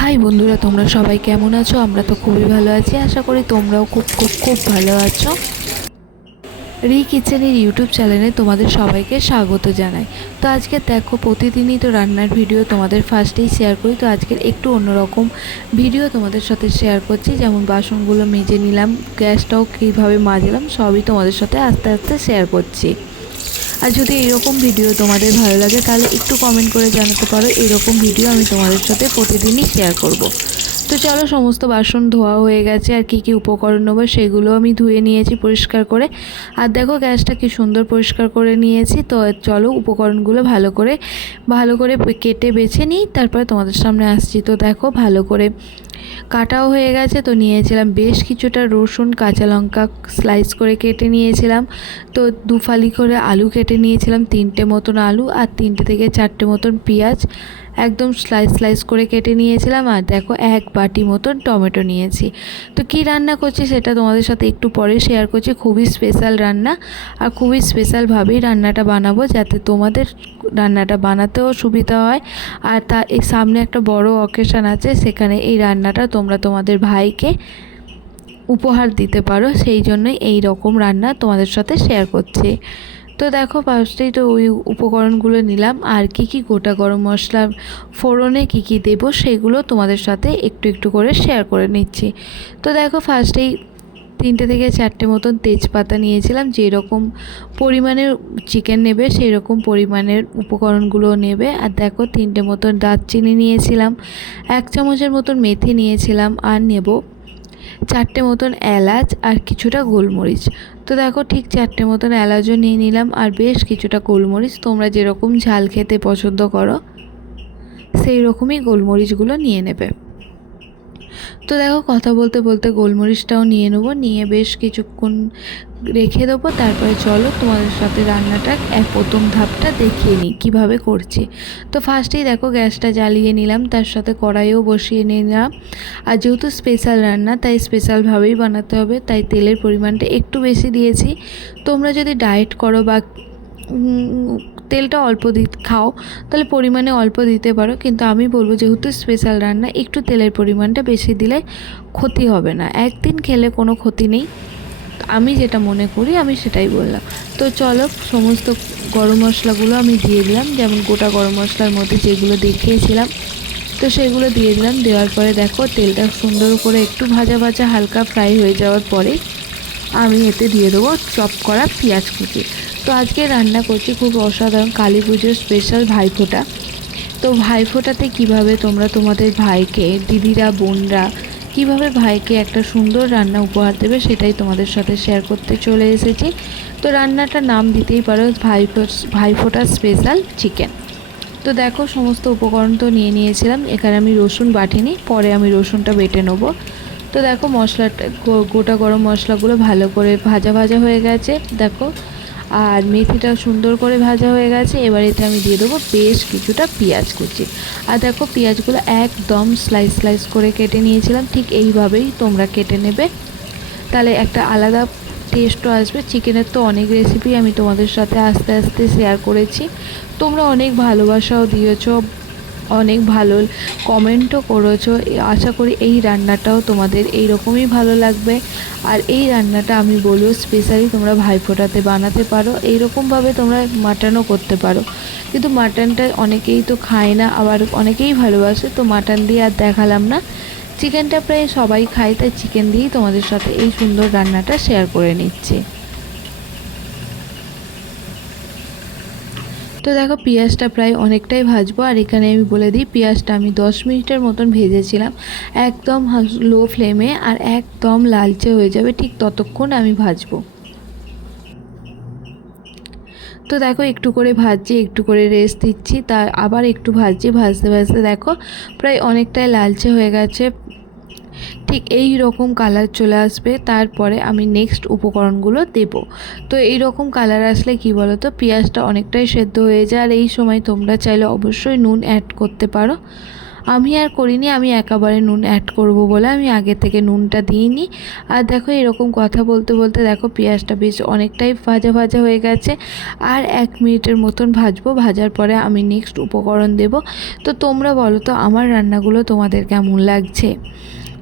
High বন্ধুরা, তোমরা সবাই কেমন আছো? আমরা তো খুবই ভালো আছি। আশা করি তোমরাও খুব খুব খুব ভালো আছো। রি কিচেনের ইউটিউব চ্যানেলে তোমাদের সবাইকে স্বাগত জানাই। তো আজকে দেখো, প্রতিদিনই তো রান্নার ভিডিও তোমাদের ফার্স্টেই শেয়ার করি। তো আজকের একটু অন্যরকম ভিডিও তোমাদের সাথে শেয়ার করছি। যেমন বাসনগুলো মেজে নিলাম, গ্যাসটাও কীভাবে মাজলাম, সবই তোমাদের সাথে আস্তে আস্তে শেয়ার করছি। আর যদি এরকম ভিডিও তোমাদের ভালো লাগে, তাহলে একটু কমেন্ট করে জানাতে পারো, এরকম ভিডিও আমি তোমাদের সাথে প্রতিদিনই শেয়ার করব। তো চলো, সমস্ত বাসন ধোয়া হয়ে গেছে, আর কি কি উপকরণ নেব সেগুলো আমি ধুয়ে নিয়েছি পরিষ্কার করে আর দেখো, গ্যাসটা কি সুন্দর পরিষ্কার করে নিয়েছি, তো চলো উপকরণগুলো ভালো করে ভালো করে কেটে বেছে নিই, তারপরে তোমাদের সামনে আসছি তো দেখো, ভালো করে কাটাও হয়ে গেছে, তো নিয়েছিলাম বেশ কিছুটা রসুন, কাঁচা লঙ্কা স্লাইস করে কেটে নিয়েছিলাম। তো দুফালি করে আলু কেটে নিয়েছিলাম, তিনটে মতন আলু আর তিনটে থেকে চারটে মতন পেঁয়াজ। একদম স্লাইস স্লাইস করে কেটে নিয়েছিলাম আর দেখো এক বাটি মতন টমেটো নিয়েছি। তো কি রান্না করছি সেটা তোমাদের সাথে একটু পরে শেয়ার করছি, খুবই স্পেশাল রান্না আর খুবই স্পেশালভাবেই রান্নাটা বানাবো যাতে তোমাদের রান্নাটা বানাতেও সুবিধা হয়। আর তা এই সামনে একটা বড় অকেশান আছে, সেখানে এই রান্নাটা তোমরা তোমাদের ভাইকে উপহার দিতে পারো, সেই জন্যই এই রকম রান্না তোমাদের সাথে শেয়ার করছি। তো দেখো ফার্স্টেই তো ওই উপকরণগুলো নিলাম, আর কি কি গোটা গরম মশলা ফোড়নে কি কি দেব, সেগুলো তোমাদের সাথে একটু একটু করে শেয়ার করে নিচ্ছি। তো দেখো ফার্স্টেই তিনটে থেকে চারটে মতন তেজপাতা নিয়েছিলাম, যেরকম পরিমাণের চিকেন নেবে সেই রকম পরিমাণের উপকরণগুলো নেবে। আর দেখো, তিনটে মতন দারচিনি নিয়েছিলাম, এক চামচের মতন মেথি নিয়েছিলাম, আর নেব চারটে মতন এলাচ আর কিছুটা গোলমরিচ। তো দেখো, ঠিক চারটে মতন এলাচও নিয়ে নিলাম, আর বেশ কিছুটা গোলমরিচ। তোমরা যেরকম ঝাল খেতে পছন্দ করো সেই রকমই গোলমরিচগুলো নিয়ে নেবে। তো দেখো, কথা বলতে বলতে গোলমরিচটাও নিয়ে নেব, নিয়ে বেশ কিছুক্ষণ রেখে দেবো, তারপরে চলো তোমাদের সাথে রান্নাটা এক প্রথম ধাপটা দেখিয়ে নিই, কীভাবে করছি। তো ফার্স্টেই দেখো, গ্যাসটা জ্বালিয়ে নিলাম, তার সাথে কড়াইও বসিয়ে নিলাম। আর যেহেতু স্পেশাল রান্না, তাই স্পেশালভাবেই বানাতে হবে, তাই তেলের পরিমাণটা একটু বেশি দিয়েছি। তোমরা যদি ডায়েট করো বা তেলটা অল্প দি, খাও, তাহলে পরিমাণে অল্প দিতে পারো। কিন্তু আমি বলব যেহেতু স্পেশাল রান্না, একটু তেলের পরিমাণটা বেশি দিলে ক্ষতি হবে না। একদিন খেলে কোনো ক্ষতি নেই। আমি যেটা মনে করি, আমি সেটাই বললাম। তো চলো, সমস্ত গরম মশলাগুলো আমি দিয়ে দিলাম। যেমন গোটা গরম মশলার মধ্যে যেগুলো দেখিয়েছিলাম, তো সেগুলো দিয়ে দিলাম। দেওয়ার পরে দেখো, তেলটা সুন্দর করে একটু ভাজা ভাজা হালকা ফ্রাই হয়ে যাওয়ার পরে আমি এতে দিয়ে দেবো চপ করা পেঁয়াজ কুচি। তো আজকে রান্না করছি খুব অসাধারণ কালী পুজোর স্পেশাল ভাইফোঁটা। তো ভাইফোঁটাতে কীভাবে তোমরা তোমাদের ভাইকে, দিদিরা, বোনরা, কীভাবে ভাইকে একটা সুন্দর রান্না উপহার দেবে সেটাই তোমাদের সাথে শেয়ার করতে চলে এসেছি। তো রান্নাটার নাম দিতেই পারো ভাইফো ভাইফোঁটা স্পেশাল চিকেন তো দেখো সমস্ত উপকরণ তো নিয়ে নিয়েছিলাম, এখানে আমি রসুন বাটিনি, পরে আমি রসুনটা বেটে নেব। তো দেখো মশলাটা গোটা গরম মশলাগুলো ভালো করে ভাজা ভাজা হয়ে গেছে। দেখো আর মেথিটা সুন্দর করে ভাজা হয়ে গেছে। এবার এতে আমি দিয়ে দেবো বেশ কিছুটা পেঁয়াজ কুচি। আর দেখো পেঁয়াজগুলো একদম স্লাইস স্লাইস করে কেটে নিয়েছিলাম। ঠিক এইভাবেই তোমরা কেটে নেবে। তাহলে একটা আলাদা টেস্টও আসবে। চিকেনের তো অনেক রেসিপি আমি তোমাদের সাথে আস্তে আস্তে শেয়ার করেছি। তোমরা অনেক ভালোবাসাও দিয়েছ। অনেক ভালো কমেন্টও করেছ। আশা করি এই রান্নাটাও তোমাদের এই রকমই ভালো লাগবে। আর এই রান্নাটা আমি বলব স্পেশালি তোমরা ভাইফোঁটাতে বানাতে পারো। এইরকমভাবে তোমরা মাটনও করতে পারো। কিন্তু মাটনটা অনেকেই তো খায় না, আবার অনেকেই ভালোবাসে। তো মাটন দিয়ে আর দেখালাম না। চিকেনটা প্রায় সবাই খায়, তাই চিকেন দিয়েই তোমাদের সাথে এই সুন্দর রান্নাটা শেয়ার করে নিচ্ছি। তো দেখো পেঁয়াজটা প্রায় অনেকটাই ভাজবো, আর এখানে আমি বলে দিই পেঁয়াজটা আমি দশ মিনিটের মতন ভেজেছিলাম, একদম লো ফ্লেমে আর একদম লালচে হয়ে যাবে ঠিক ততক্ষণ আমি ভাজবো। তো দেখো একটু করে ভাজছি, একটু করে রেস্ট দিচ্ছি তার আবার একটু ভাজছি, ভাজতে ভাজতে দেখো প্রায় অনেকটাই লালচে হয়ে গেছে ঠিক এই রকম কালার চলে আসবে, তারপরে আমি নেক্সট উপকরণগুলো দেব। তো এই রকম কালার আসলে কি বলো তো পেঁয়াজটা অনেকটাই সেদ্ধ হয়ে যায়, আর এই সময় তোমরা চাইলে অবশ্যই নুন অ্যাড করতে পারো। আমি আর করিনি, আমি একেবারে নুন অ্যাড করব বলে আমি আগে থেকে নুনটা দিইনি। আর দেখো এরকম কথা বলতে বলতে দেখো পেঁয়াজটা বেশ অনেকটাই ভাজা ভাজা হয়ে গেছে, আর এক মিনিটের মতন ভাজবো, ভাজার পরে আমি নেক্সট উপকরণ দেব। তো তোমরা বলো তো, আমার রান্নাগুলো তোমাদের কেমন লাগছে?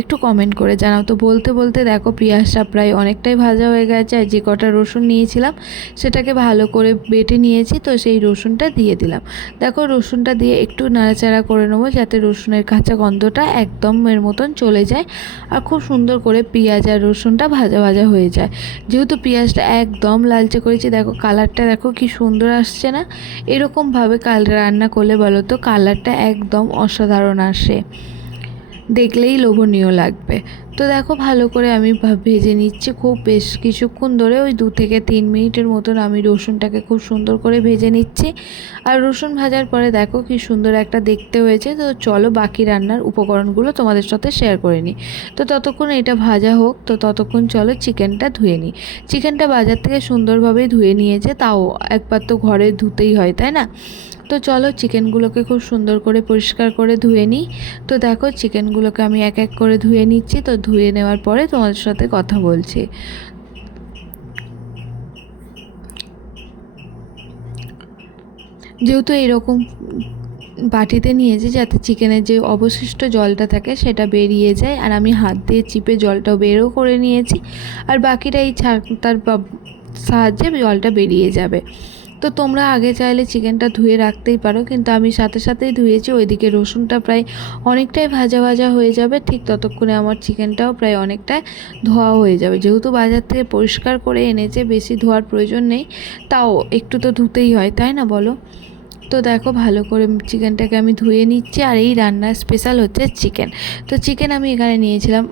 একটু কমেন্ট করে জানাও। তো বলতে বলতে দেখো পেঁয়াজটা প্রায় অনেকটাই ভাজা হয়ে গেছে আর যে কটা রসুন নিয়েছিলাম সেটাকে ভালো করে বেটে নিয়েছি, তো সেই রসুনটা দিয়ে দিলাম। দেখো রসুনটা দিয়ে একটু নাড়াচাড়া করে নেব যাতে রসুনের কাঁচা গন্ধটা একদম এর মতন চলে যায় আর খুব সুন্দর করে পেঁয়াজ আর রসুনটা ভাজা ভাজা হয়ে যায়। যেহেতু পেঁয়াজটা একদম লালচে করেছি, দেখো কালারটা দেখো কি সুন্দর আসছে না? এরকমভাবে কাল রান্না করলে বলো তো কালারটা একদম অসাধারণ আসে। দেখলেই লোভনীয় লাগবে। তো দেখো ভালো করে আমি ভেজে নিচ্ছি খুব বেশ কিছুক্ষণ ধরে। ওই দু থেকে তিন মিনিটের মতন আমি রসুনটাকে খুব সুন্দর করে ভেজে নিচ্ছি। আর রসুন ভাজার পরে দেখো কি সুন্দর একটা দেখতে হয়েছে। তো চলো বাকি রান্নার উপকরণগুলো তোমাদের সাথে শেয়ার করে নিই। তো ততক্ষণ এটা ভাজা হোক, তো ততক্ষণ চলো চিকেনটা ধুয়ে নিই। চিকেনটা বাজার থেকে সুন্দরভাবে ধুয়ে নিয়েছে, তাও একবার তো ঘরে ধুতেই হয়, তাই না? তো চলো চিকেনগুলোকে খুব সুন্দর করে পরিষ্কার করে ধুয়ে নিই। তো দেখো চিকেনগুলোকে আমি এক এক করে ধুয়ে নিচ্ছি। তো ধুয়ে নেওয়ার পরে তোমাদের সাথে কথা বলছি। যেহেতু এরকম বাটিতে নিয়েছি যাতে চিকেনের যে অবশিষ্ট জলটা থাকে সেটা বেরিয়ে যায়, আর আমি হাত দিয়ে চিপে জলটা বেরও করে নিয়েছি। আর বাকিটা এই ছাঁকটার বা- সাহায্যে জলটা বেরিয়ে যাবে। তো তোমরা আগে চাইলে চিকেনটা ধুয়ে রাখতেই পারো, কিন্তু আমি সাথে সাথেই ধুয়েছি। ওইদিকে রসুনটা প্রায় অনেকটাই ভাজা ভাজা হয়ে যাবে, ঠিক ততক্ষণে আমার চিকেনটাও প্রায় অনেকটা ধোয়া হয়ে যাবে। যেহেতু বাজার থেকে পরিষ্কার করে এনেছে, বেশি ধোয়ার প্রয়োজন নেই, তাও একটু তো ধুতেই হয়, তাই না বলো? তো দেখো ভালো করে চিকেনটাকে আমি ধুয়ে নিচ্ছি আর এই রান্নার স্পেশাল হচ্ছে চিকেন। তো চিকেন আমি এখানে নিয়েছিলাম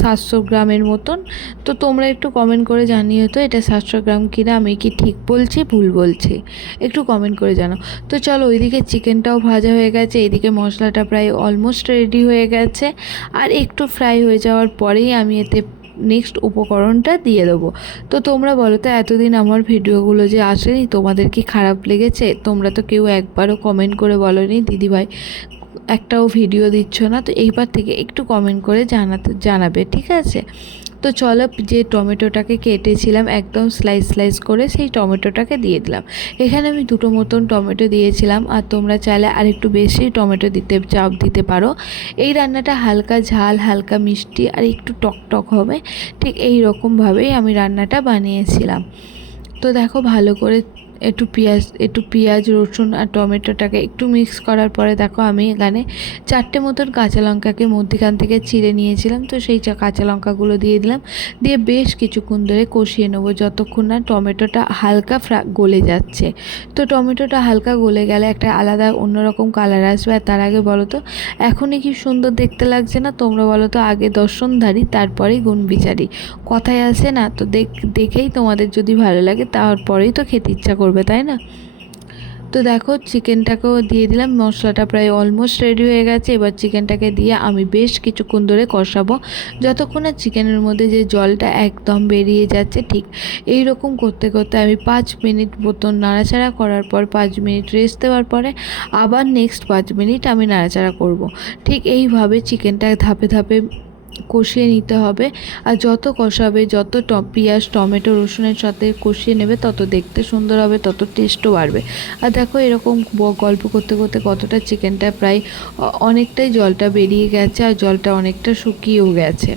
সাতশো গ্রামের মতন। তো তোমরা একটু কমেন্ট করে জানিও তো এটা সাতশো গ্রাম কিনা, আমি কি ঠিক বলছি, ভুল বলছি? একটু কমেন্ট করে জানাও। তো চলো ওইদিকে চিকেনটাও ভাজা হয়ে গেছে, এইদিকে মশলাটা প্রায় অলমোস্ট রেডি হয়ে গেছে। আর একটু ফ্রাই হয়ে যাওয়ার পরেই আমি এতে নেক্সট উপকরণটা দিয়ে দেবো। তো তোমরা বলো তো, এতদিন আমার ভিডিওগুলো যে আসেনি, তোমাদের কি খারাপ লেগেছে? তোমরা তো কেউ একবারও কমেন্ট করে বলোনি, দিদিভাই একটাও ভিডিও দিচ্ছ না, তো এইবার থেকে একটু কমেন্ট করে জানাতে, জানাবে, ঠিক আছে? তো চলো যে টমেটোটাকে কেটেছিলাম একদম স্লাইস স্লাইস করে সেই টমেটোটাকে দিয়ে দিলাম। এখানে আমি দুটো মতন টমেটো দিয়েছিলাম আর তোমরা চাইলে আর একটু বেশি টমেটো দিতে, চাপ দিতে পারো। এই রান্নাটা হালকা ঝাল, হালকা মিষ্টি আর একটু টকটক টক হবে। ঠিক এই রকমভাবেই আমি রান্নাটা বানিয়েছিলাম। তো দেখো ভালো করে একটু পেঁয়াজ একটু পেঁয়াজ, রসুন আর টমেটোটাকে একটু মিক্স করার পরে দেখো আমি এখানে চারটে মতন কাঁচা লঙ্কাকে মধ্যিখান থেকে চিড়ে নিয়েছিলাম। তো সেই কাঁচা লঙ্কাগুলো দিয়ে দিলাম। দিয়ে বেশ কিছুক্ষণ ধরে কষিয়ে নেব যতক্ষণ না টমেটোটা হালকা গলে যাচ্ছে। তো টমেটোটা হালকা গলে গেলে একটা আলাদা অন্যরকম কালার আসবে। আর তার আগে বলো তো, এখনই কি সুন্দর দেখতে লাগছে না? তোমরা বলো তো আগে দর্শনধারী, তারপরেই গুণবিচারী। কথায় আছে না, তো দেখ দেখেই তোমাদের যদি ভালো লাগে তারপরেই তো খেতে ইচ্ছা করবে। তাই না? তো দেখো, চিকেনটাকেও দিয়ে দিলাম। মশলাটা প্রায় অলমোস্ট রেডি হয়ে গেছে। এবার চিকেনটাকে দিয়ে আমি বেশ কিছুক্ষণ ধরে কষাবো। যতক্ষণ না চিকেনের মধ্যে যে জলটা একদম বেরিয়ে যাচ্ছে, ঠিক এই রকম করতে করতে আমি পাঁচ মিনিট মতন নাড়াচাড়া করার পর, পাঁচ মিনিট রেস্ট দেওয়ার পরে আবার নেক্সট পাঁচ মিনিট আমি নাড়াচাড়া করব। ঠিক এইভাবে চিকেনটা ধাপে ধাপে কষিয়ে নিতে হবে। আর যত কষাবে, যত পেঁয়াজ, টমেটো, রসুনের সাথে কষিয়ে নেবে, তত দেখতে সুন্দর হবে, তত টেস্টও বাড়বে। আর দেখো এরকম গল্প করতে করতে কতটা চিকেনটা প্রায় অনেকটাই জলটা বেরিয়ে গেছে, আর জলটা অনেকটা শুকিয়েও গেছে।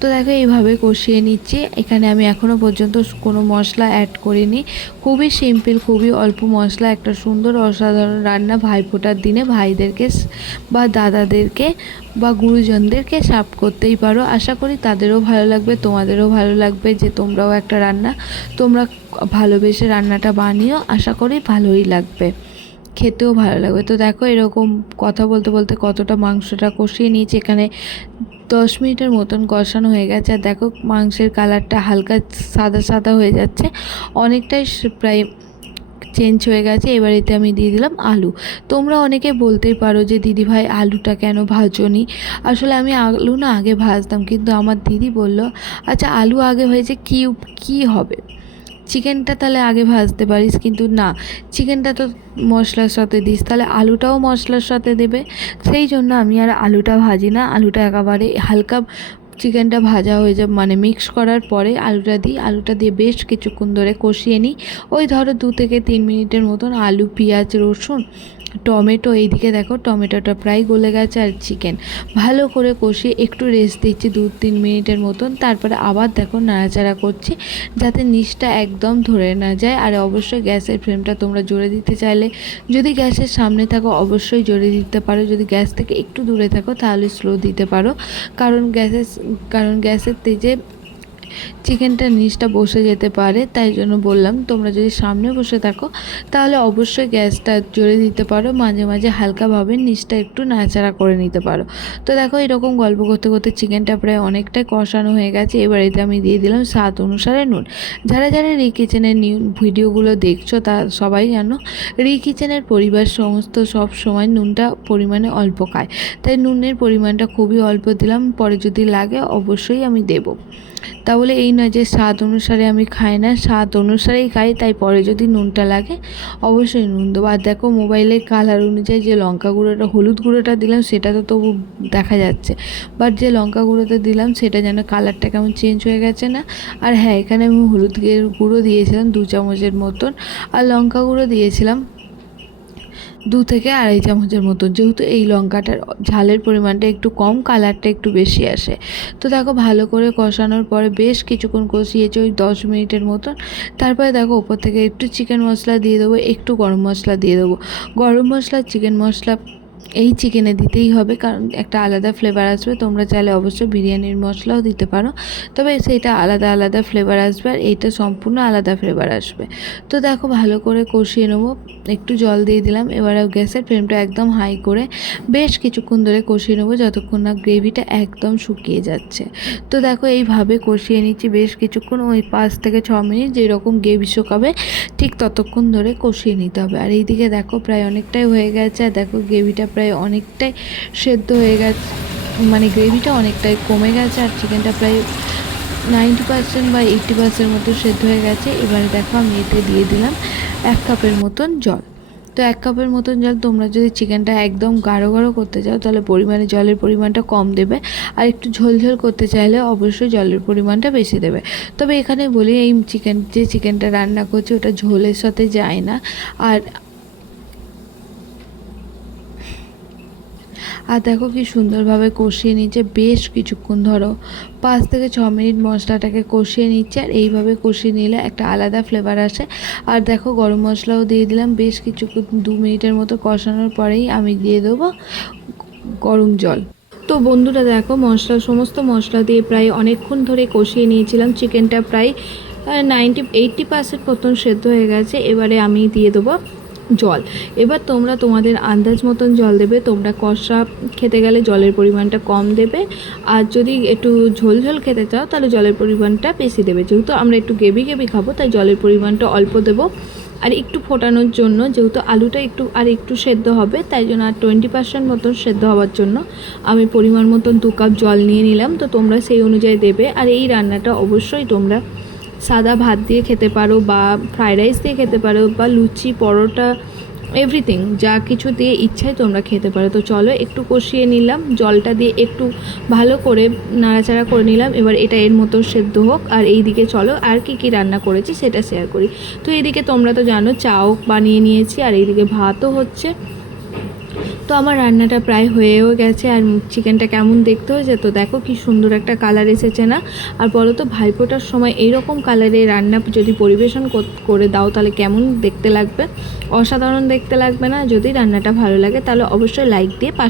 তো দেখো, এইভাবে কষিয়ে নিচ্ছি। এখানে আমি এখনও পর্যন্ত কোনো মশলা অ্যাড করিনি। খুবই সিম্পল খুবই অল্প মশলা, একটা সুন্দর অসাধারণ রান্না ভাইফোঁটার দিনে ভাইদেরকে বা দাদাদেরকে বা গুরুজনদেরকে সার্ভ করতেই পারো। আশা করি তাদেরও ভালো লাগবে, তোমাদেরও ভালো লাগবে যে তোমরাও একটা রান্না, তোমরা ভালোবেসে রান্নাটা বানিও। আশা করি ভালোই লাগবে। খেতেও ভালো লাগবে। তো দেখো এরকম কথা বলতে বলতে কতটা মাংসটা কষিয়ে নিয়েছি। এখানে দশ মিনিটের মতন কষানো হয়ে গেছে। আর দেখো মাংসের কালারটা হালকা সাদা সাদা হয়ে যাচ্ছে। অনেকটাই প্রায় চেঞ্জ হয়ে গেছে। এবার এতে আমি দিয়ে দিলাম আলু। তোমরা অনেকে বলতেই পারো যে, দিদি ভাই, আলুটা কেন ভাজনি আসলে আমি আলু না আগে ভাজতাম। কিন্তু আমার দিদি বলল আচ্ছা আলু আগে হয়েছে কি কি হবে? চিকেনটা তাহলে আগে ভাজতে পারিস, কিন্তু না। চিকেনটা তো মশলার সাথে দিস, তাহলে আলুটাও মশলার সাথে দেবে। সেই জন্য আমি আর আলুটা ভাজি না, আলুটা একেবারে হালকা চিকেনটা ভাজা হয়ে যাবে মানে মিক্স করার পরে আলুটা দিই। আলুটা দিয়ে বেশ কিছুক্ষণ ধরে কষিয়ে নিই। ওই ধরো দু থেকে তিন মিনিটের মতন আলু, পেঁয়াজ, রসুন টমেটো এইদিকে দেখো, টমেটোটা প্রায় গলে গেছে আর চিকেন ভালো করে কষিয়ে একটু রেস্ট দিচ্ছি দু তিন মিনিটের মতন। তারপরে আবার দেখো নাড়াচাড়া করছি যাতে নিচটা একদম ধরে না যায়। আর অবশ্যই গ্যাসের ফ্লেমটা তোমরা জোরে দিতে চাইলে। যদি গ্যাসের সামনে থাকো, অবশ্যই জোরে দিতে পারো। যদি গ্যাস থেকে একটু দূরে থাকো, তাহলে স্লো দিতে পারো। কারণ গ্যাসের কারণ গ্যাসের তেজে চিকেনটার নিচটা বসে যেতে পারে, তাই জন্য বললাম তোমরা যদি সামনে বসে থাকো, তাহলে অবশ্যই গ্যাসটা জোরে দিতে পারো, মাঝে মাঝে হালকাভাবে নিচটা একটু নাড়াচাড়া করে নিতে পারো। তো দেখো এরকম গল্প করতে করতে চিকেনটা প্রায় অনেকটাই কষানো হয়ে গেছে, এবার এতে আমি দিয়ে দিলাম স্বাদ অনুসারে নুন। যারা যারা রি কিচেনের নিউ ভিডিওগুলো দেখছ, তা সবাই জানো, রি কিচেনের পরিবার সমস্ত সব সময় নুনটা পরিমাণে অল্প খায়। তাই নুনের পরিমাণটা খুবই অল্প দিলাম, পরে যদি লাগে অবশ্যই আমি দেবো। তাহলে এই নয় যে স্বাদ অনুসারে আমি খাই না, স্বাদ অনুসারেই খাই, তাই পরে যদি নুনটা লাগে, অবশ্যই নুন দেবো। আর দেখো মোবাইলের কালার অনুযায়ী যে লঙ্কা গুঁড়োটা, হলুদ গুঁড়োটা দিলাম সেটা তো তবু দেখা যাচ্ছে। বাট যে লঙ্কা গুঁড়োটা দিলাম, সেটা যেন কালারটা কেমন চেঞ্জ হয়ে গেছে না। আর হ্যাঁ এখানে আমি হলুদ গুঁড়ো দিয়েছিলাম, দু চামচের মতন। আর লঙ্কা গুঁড়ো দিয়েছিলাম দু থেকে আড়াই চামচের মতো। যেহেতু এই লঙ্কাটার ঝালের পরিমাণটা একটু কম, কালারটা একটু বেশি আসে। তো দেখো, ভালো করে কষানোর পরে বেশ কিছুক্ষণ কষিয়েছে, ওই দশ মিনিটের মতন। তারপরে দেখো, ওপর থেকে একটু চিকেন মশলা দিয়ে দেবো, একটু গরম মশলা দিয়ে দেবো। গরম মশলা, চিকেন মশলা এই চিকেনে দিতেই হবে, কারণ একটা আলাদা ফ্লেভার আসবে। তোমরা চাইলে অবশ্যই বিরিয়ানির মশলাও দিতে পারো। তবে সেইটা আলাদা আলাদা ফ্লেভার আসবে আর এইটা সম্পূর্ণ আলাদা ফ্লেভার আসবে। তো দেখো, ভালো করে কষিয়ে নেব। একটু জল দিয়ে দিলাম। এবার গ্যাসের ফ্লেমটা একদম হাই করে বেশ কিছুক্ষণ ধরে কষিয়ে নেব, যতক্ষণ না গ্রেভিটা একদম শুকিয়ে যাচ্ছে। তো দেখো, এইভাবে কষিয়ে নিচ্ছি বেশ কিছুক্ষণ। ওই পাঁচ থেকে ছ মিনিট যেরকম গ্রেভি শুকাবে, ঠিক ততক্ষণ ধরে কষিয়ে নিতে হবে। আর এইদিকে দেখো, প্রায় অনেকটাই হয়ে গেছে। আর দেখো, গ্রেভিটা প্রায় অনেকটাই সেদ্ধ হয়ে গেছে মানে গ্রেভিটা অনেকটাই কমে গেছে আর চিকেনটা প্রায় নাইনটি পার্সেন্ট বা এইটটি পার্সেন্ট মতো সেদ্ধ হয়ে গেছে। এবারে দেখো আমি এতে দিয়ে দিলাম এক কাপের মতন জল। তো এক কাপের মতন জল তোমরা যদি চিকেনটা একদম গাঢ় গাঢ় করতে চাও তাহলে পরিমাণে জলের পরিমাণটা কম দেবে। আর একটু ঝোলঝোল করতে চাইলে অবশ্যই জলের পরিমাণটা বেশি দেবে। তবে এখানে বলি এই চিকেন, যে চিকেনটা রান্না করছি ওটা ঝোলের সাথে যায় না। আর আর দেখো কি সুন্দরভাবে কষিয়ে নিচ্ছে, বেশ কিছুক্ষণ ধরো। পাঁচ থেকে ছ মিনিট মশলাটাকে কষিয়ে নিচ্ছে আর এইভাবে কষিয়ে নিলে একটা আলাদা ফ্লেভার আসে। আর দেখো গরম মশলাও দিয়ে দিলাম, বেশ কিছুক্ষণ, দু মিনিটের মতো কষানোর পরেই আমি দিয়ে দেবো গরম জল। তো বন্ধুরা দেখো মশলা, সমস্ত মশলা দিয়ে প্রায় অনেকক্ষণ ধরে কষিয়ে নিয়েছিলাম। চিকেনটা প্রায় নাইনটি এইটটি পার্সেন্ট মতন সেদ্ধ হয়ে গেছে। এবারে আমি দিয়ে দেবো জল। এবার তোমরা তোমাদের আন্দাজ মতন জল দেবে। তোমরা কষা খেতে গেলে জলের পরিমাণটা কম দেবে। আর যদি একটু ঝোল ঝোল খেতে চাও, তাহলে জলের পরিমাণটা বেশি দেবে। যেহেতু আমরা একটু গেবি গেবি খাব, তাই জলের পরিমাণটা অল্প দেবো। আর একটু ফোটানোর জন্য, যেহেতু আলুটা একটু আর একটু সেদ্ধ হবে, তাই জন্য আর টোয়েন্টি পার্সেন্ট মতন সেদ্ধ হওয়ার জন্য আমি পরিমাণ মতন দু কাপ জল নিয়ে নিলাম। তো তোমরা সেই অনুযায়ী দেবে। আর এই রান্নাটা অবশ্যই তোমরা সাদা ভাত দিয়ে খেতে পারো বা ফ্রায়েড রাইস দিয়ে খেতে পারো বা লুচি, পরোটা এভরিথিং যা কিছু দিয়ে ইচ্ছায় তোমরা খেতে পারো। তো চলো একটু কষিয়ে নিলাম, জলটা দিয়ে একটু ভালো করে নাড়াচাড়া করে নিলাম। এবার এটা এর মতো সেদ্ধ হোক। আর এই দিকে চলো আর কি কি রান্না করেছি সেটা শেয়ার করি। তো এইদিকে তোমরা তো জানো, চাও বানিয়ে নিয়েছি, আর এইদিকে ভাতও হচ্ছে। তো আমার রান্নাটা প্রায় হয়েও গেছে আর চিকেনটা কেমন দেখতে হয়েছে তো দেখো কি সুন্দর একটা কালার এসেছে না? আর বলো তো, ভাইফোঁটার সময় এইরকম কালারে রান্না যদি পরিবেশন করে দাও তাহলে কেমন দেখতে লাগবে? অসাধারণ দেখতে লাগবে না? যদি রান্নাটা ভালো লাগে তাহলে অবশ্যই লাইক দিয়ে পাশে